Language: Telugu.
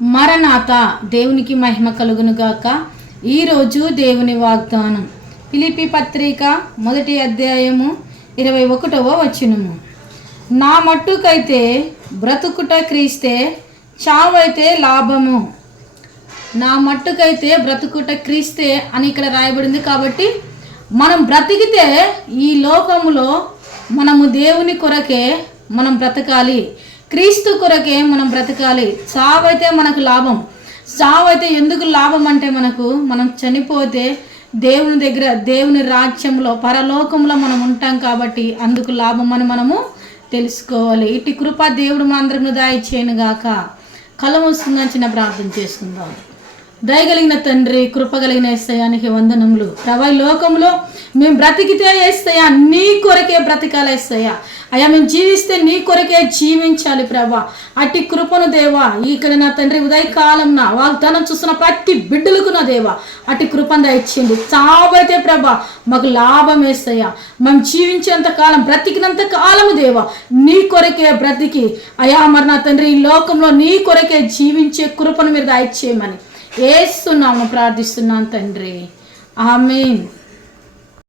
మరణాత. దేవునికి మహిమ కలుగునుగాక. ఈరోజు దేవుని వాగ్దానం ఫిలిప్పీ పత్రిక 1వ అధ్యాయము 21వ వచనము. నా మట్టుకైతే బ్రతుకుట క్రీస్తే, చావైతే లాభము. నా మట్టుకైతే బ్రతుకుట క్రీస్తే అని ఇక్కడ రాయబడింది. కాబట్టి మనం బ్రతికితే ఈ లోకములో మనము దేవుని కొరకే మనం బ్రతకాలి, క్రీస్తు కొరకే మనం బ్రతకాలి. చావైతే మనకు లాభం. చావైతే ఎందుకు లాభం అంటే మనం చనిపోతే దేవుని దగ్గర, దేవుని రాజ్యంలో, పరలోకంలో మనం ఉంటాం కాబట్టి అందుకు లాభం అని మనము తెలుసుకోవాలి. ఇటు కృప దేవుడు మా అందరిని దయచేయను గాక. కళ్ళ మూసుకుందాం, చిన్న ప్రార్థన చేసుకుందాం. దయగలిగిన తండ్రి, కృప కలిగిన యేసయ్యానికి వందనములు. ప్రభా, ఈ లోకంలో మేము బ్రతికితే యేసయ్యా నీ కొరకే బ్రతకాలి యేసయ్యా. అయ్యా, మేము జీవిస్తే నీ కొరకే జీవించాలి ప్రభా. అట్టి కృపను దేవా, ఇక్కడ నా తండ్రి ఉదయకాలం నా వాగ్దానం చూస్తున్న ప్రతి బిడ్డలకు నా దేవా అట్టి కృపను దయచేయండి. చావైతే ప్రభా మాకు లాభం యేసయ్యా. మేము జీవించేంత కాలం, బ్రతికినంత కాలము దేవా నీ కొరకే బ్రతికి అయ్యా మరి నా తండ్రి ఈ లోకంలో నీ కొరకే జీవించే కృపను మీరు దయచేయమని యేసు నామమున ప్రార్థిస్తున్నాను తండ్రి. ఆమేన్.